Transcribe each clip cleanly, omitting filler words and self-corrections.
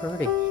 pretty.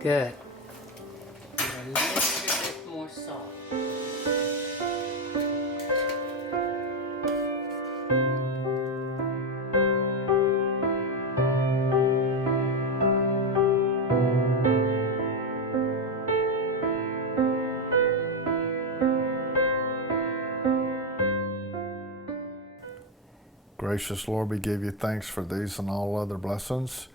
Good. A little bit more salt. Gracious Lord, we give you thanks for these and all other blessings.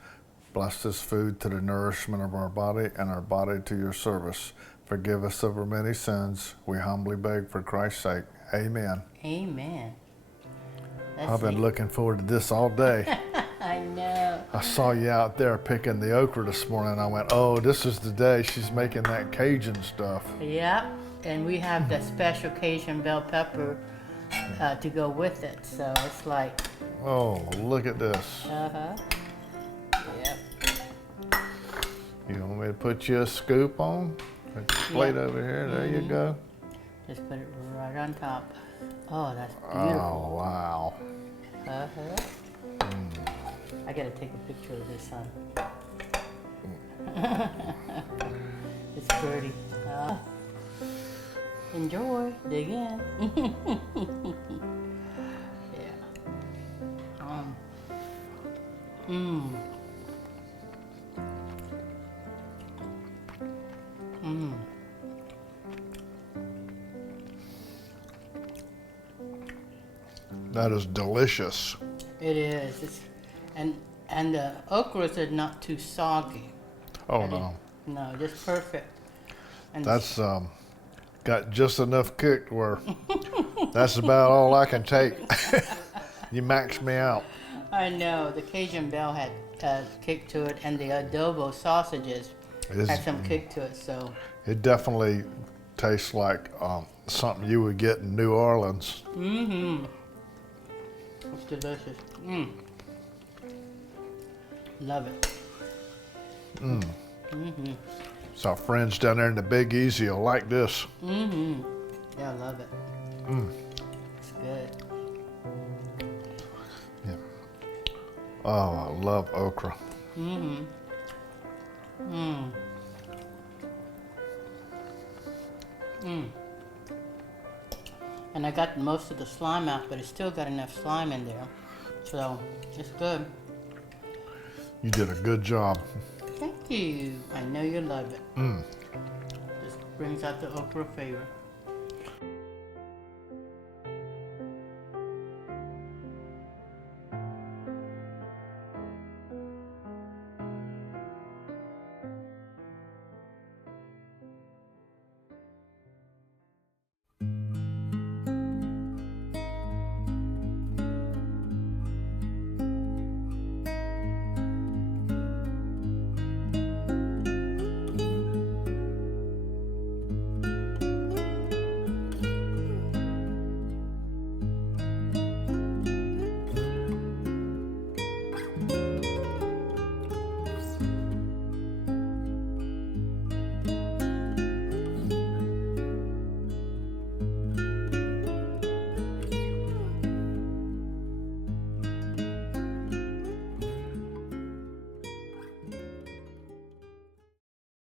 Bless this food to the nourishment of our body and our body to your service. Forgive us of our many sins. We humbly beg for Christ's sake. Amen. Amen. I've been looking forward to this all day. I know. I saw you out there picking the okra this morning, and I went, oh, this is the day she's making that Cajun stuff. Yep, and we have the special Cajun bell pepper to go with it, so it's like... Oh, look at this. Uh-huh. Yep. You want me to put you a scoop on? Put your plate over here. There you go. Just put it right on top. Oh, that's Oh, beautiful. wow. Uh-huh. I gotta take a picture of this, son. It's pretty. Enjoy. Dig in. Yeah. That is delicious. It is. And the okras are not too soggy. Oh, no. No, just perfect. And That's got just enough cooked where that's about all I can take. You maxed me out. I know the Cajun bell had kick to it, and the adobo sausages had some kick to it. So it definitely tastes like something you would get in New Orleans. Mm-hmm. It's delicious. Love it. So our friends down there in the Big Easy will like this. Yeah, I love it. It's good. Yeah. Oh, I love okra. And I got most of the slime out, but it's still got enough slime in there. So, it's good. You did a good job. Thank you. I know you love it. Just brings out the okra flavor.